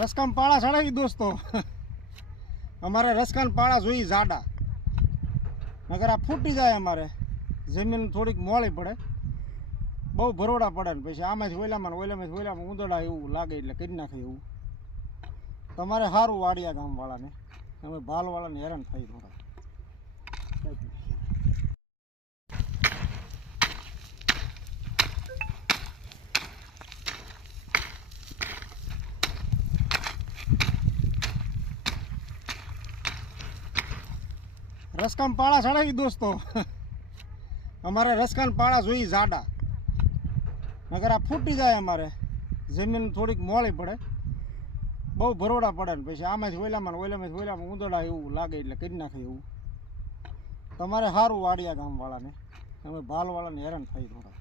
રસકામ પાળા ચડાવી દોસ્તો અમારે રસકામ પાળા જોઈએ જાડા નગર આ ફૂટી જાય અમારે જમીન થોડીક મોળી પડે બહુ ભરોડા પડે ને પછી આમાંથી ઓલામાં ઊંદડા એવું લાગે એટલે કરી નાખે એવું તમારે સારું વાડિયા ગામવાળાને અમે ભાલવાળાને હેરાન થઈ થોડા રસકામ પાળા ચડાવી દોસ્તો અમારે રસકામ પાળા જોઈએ જાડા નગર આ ફૂટી જાય અમારે જમીન થોડીક મોળી પડે બહુ ભરોડા પડે ને પછી આમાંથી ઓલામાં ઊંદડા એવું લાગે એટલે કરી નાખે એવું તમારે સારું વાડિયા ગામવાળાને અમે ભાલવાળાને હેરાન થઈ થોડા